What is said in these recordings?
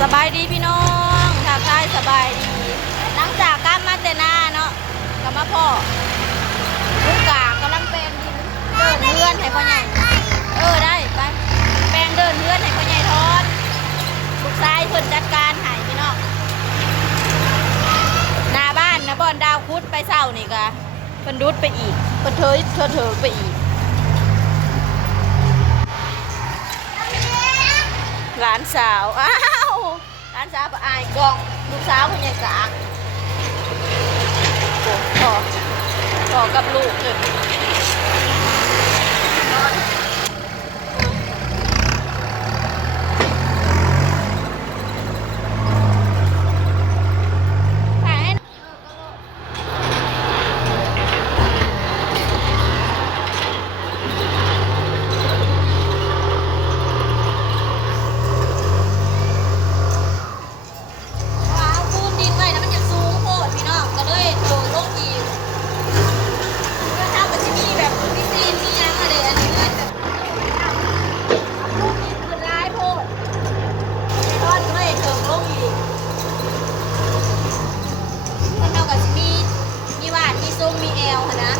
สบายดีพี่น้องทักทายสบายดีหลังจากกลับมาแต่หน้าเนาะกลับมาพ่อลูกกากำลังแปลงดินเดินเลื่อนให้พ่อใหญ่ได้ไปแปลงเดินเลื่อนให้พ่อใหญ่ทอนลูกชายเพิ่นจัดการให้พี่น้องหน้าบ้านนะบ่อนดาวคุดไปเศร้านี่กะเพิ่นดุดไปอีกเพิ่นเถอไปอีกหลานสาวอ้าวหลานสาวอายกล้องลูกสาวพ่อใหญ่กากโอ้พ่อกับลูกเลยมีแอลนะ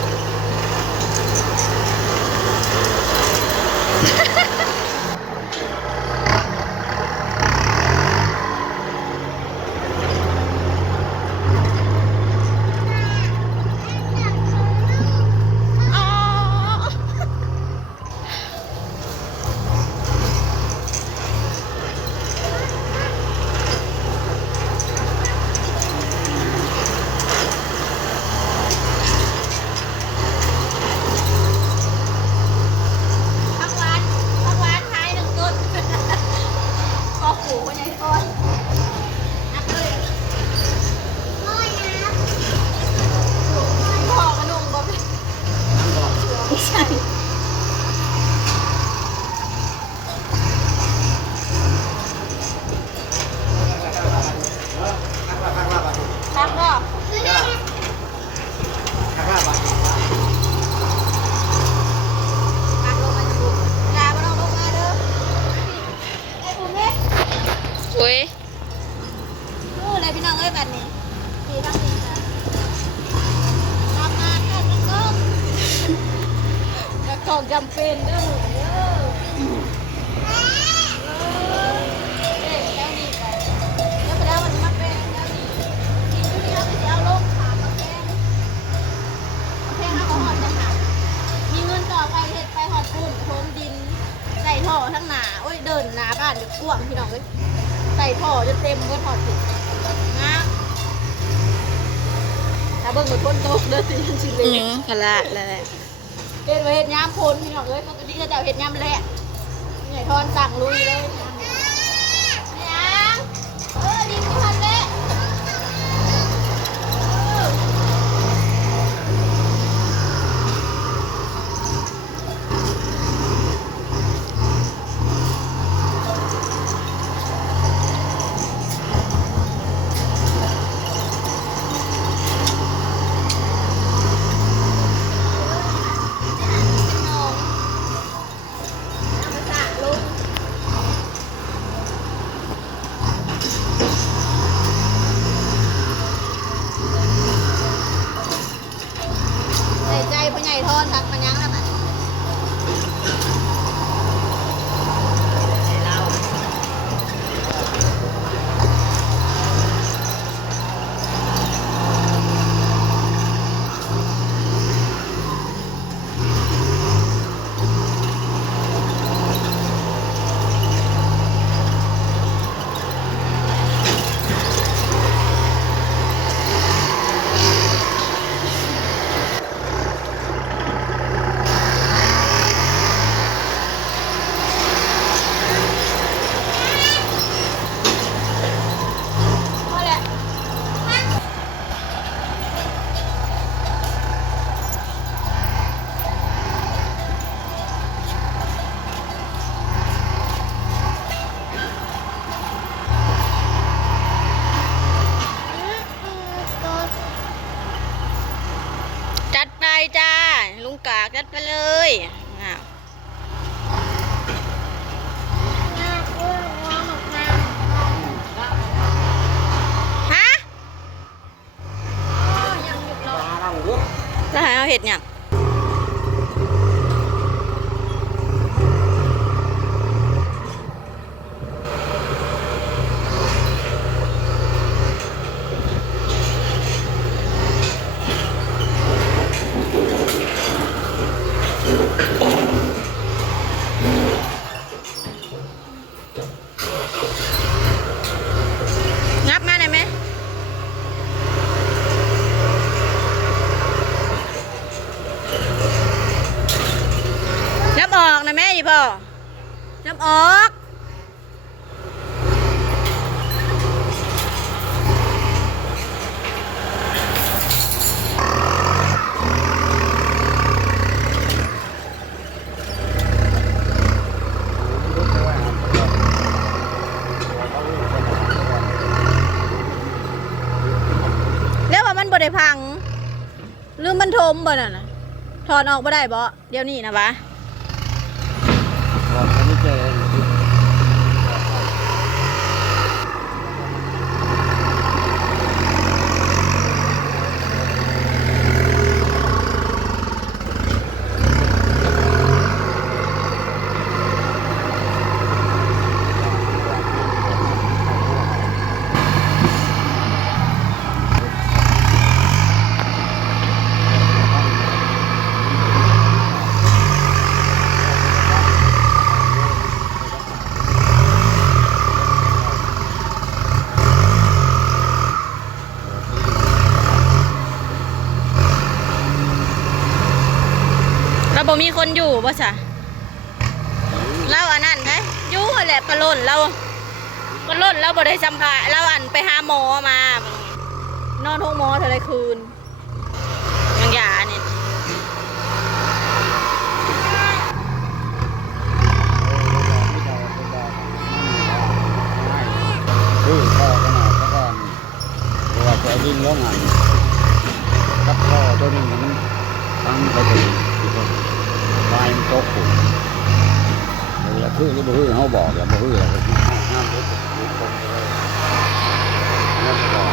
อุ้ยอะไรพี่น้องเอ้ยแบบนี้ดีทั้งนี้นะทำงานกันแล้วก็จำเป็นเด้อเด้อเด็กแล้วนี่ไปแล้วไปแล้วมันมาเป็นแล้วนี่กินทุเรียนไปเอาลงถามมาแพงเอาหอดจะหามีเงินต่อไปเห็ดไปหอดปูนโถมดินใส่ท่อทั้งหนาโอ้ยเดินหนาบ้านเด็กกว้างพี่น้องเอ้ยใส่ท่อจะเต็มก็ถอดถุงนะถ้าเบิ่งเหมือนคนโตเดินตีนชิเลยขลาดเลยเห็ดเห็ดย้ำพ้นพี่น้องเอ้ยปกติก็จะเห็ดย้ำแหละใหญ่ทอนสั่งลุยเลยยังดีไม่ทันเลยทักมันยังแล้วมันจ้าลุงกากจัดไปเลยก เห็ดเนี่ยงับมาได้ไหมงับออกนะแม่อีพ่องับออกบ่ได้พังหรือมันทมบ่น่ะนะถอนออกบ่ได้บ่เดี๋ยวนี้นะวะเราบ่มีคนอยู่บ่ซะเราอันนั้นไงอยู่แหละปลาล่นเราบ่ได้สัมภาษณ์เราอันไปหาหมอมานอนห้องหมอเท่าไรคืนยังยาเนี่ยพ่อขนาดแล้วก็ว่าจะยิงล้มหันกับพ่อตัวนึงมันตั้งไปถึงลายมันตกฝุ่นอย่าพื้นหรือบ่พื้นเขาบอกอย่าบ่พื้นอะไรห้ามรถตรงเลยนั่นบอก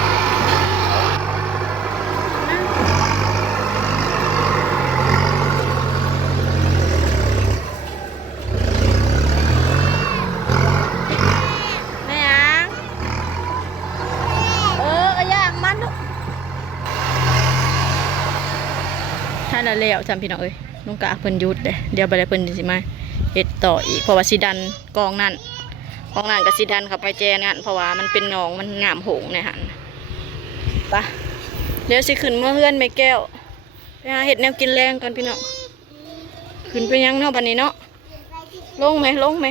ถ้าละแล้วจำพี่น้องเอ้ยลุงกะเพิ่นยุดเดี๋ยวไปได้เพิ่นสิมาเฮ็ดต่ออีกเพราะว่าสิดันกองนั่นก็สิดันเข้าไปแจนั่นเพราะว่ามันเป็นหนองมันงามหงในหันปะเดี๋ยวสิขึ้นเมื่อเฮือนแม่แก้วไปหาเฮ็ดแนวกินแรงกันพี่น้องขึ้นไปยังเนาะบัดนี้เนาะลงไหม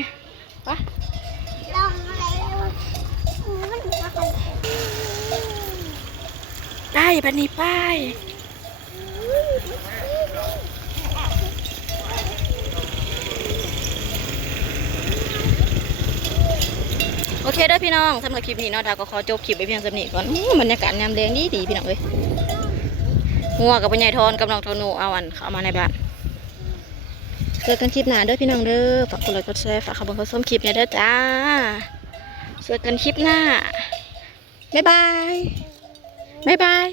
ปะได้บัดนี้ไปโอเคด้วยพี่น้องสำหรับคลิปนี้เนาะดาวก็ขอจบคลิปไปเพียงสำนี้ก่อนบรรยากาศยามแดงดีพี่น้องเอ้ยงัวกับปัญญาทอนกับน้องโทนูเอาอันเข้ามาในบ้านเจอกันคลิปหน้าด้วยพี่น้องเด้อฝากกดไลค์กดแชร์ฝากขอบคุณผู้ชมคลิปเนี่ยเด้อจ้าเจอกันคลิปหน้าบ๊ายบาย